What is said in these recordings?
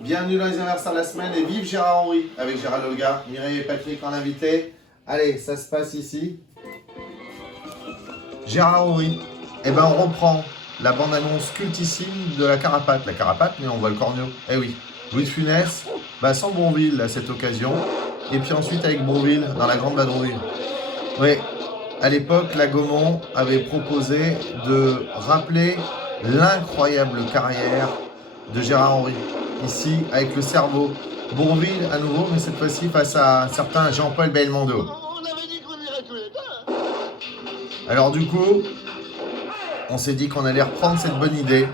Bienvenue dans les anniversaires de la semaine et vive Gérard Henry avec Gérald Olga, Mireille et Patrick en invité. Allez, ça se passe ici. Gérard Henry. Eh ben on reprend la bande-annonce cultissime de La Carapate. La Carapate, mais on voit le corneau. Eh oui. Louis de Funès, sans Bourvil à cette occasion. Et puis ensuite avec Bourvil dans La Grande Vadrouille. Oui, à l'époque, la Gaumont avait proposé de rappeler l'incroyable carrière de Gérard Henry. Ici, avec le cerveau. Bourvil à nouveau, mais cette fois-ci face à un certain Jean-Paul Belmondo. On avait dit qu'on irait tous les deux. Alors du coup, on s'est dit qu'on allait reprendre cette bonne idée,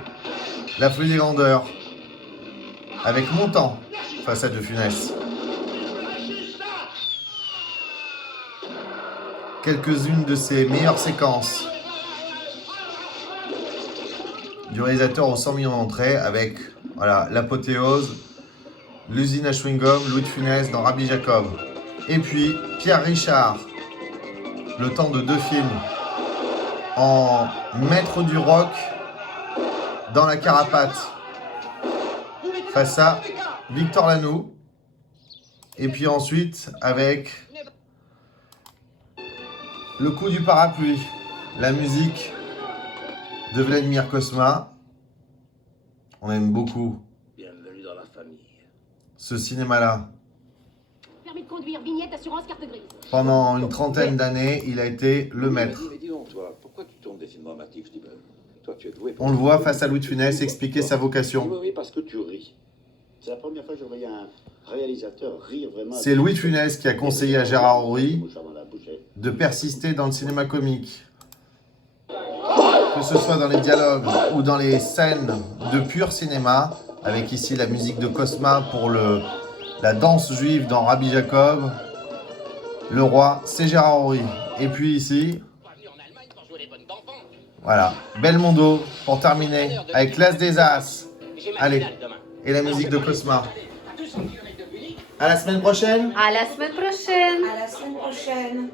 La Folie des Grandeurs, avec Montand face à De Funès. Quelques-unes de ses meilleures séquences du réalisateur aux 100 millions d'entrées avec voilà, l'apothéose, l'usine à chewing-gum, Louis de Funès dans Rabbi Jacob. Et puis Pierre Richard, le temps de 2 films, en maître du rock dans La Carapate, face à Victor Lanoux. Et puis ensuite avec Le coup du parapluie, la musique de Vladimir Cosma. On aime beaucoup Bienvenue dans la famille. ce cinéma-là. Permis de conduire, vignette, assurance, carte grise. Pendant une trentaine d'années, il a été le maître. Mais dis donc, toi, pourquoi tu tournes des films dramatiques, Steven? Toi, tu es doué. On le voit face à Louis de Funès expliquer sa vocation. Oui, parce que tu ris. C'est la première fois que je voyais un réalisateur rire vraiment. C'est Louis de Funès qui a conseillé à Gérard Henry Mouchard dans la bouchette. de persister dans le cinéma comique. Que ce soit dans les dialogues ou dans les scènes de pur cinéma, avec ici la musique de Cosma pour la danse juive dans Rabbi Jacob. Le roi, c'est Gérard Henry. Et puis ici, voilà, Belmondo pour terminer avec l'As des As. Allez, et la musique de Cosma. À la semaine prochaine. À la semaine prochaine. À la semaine prochaine.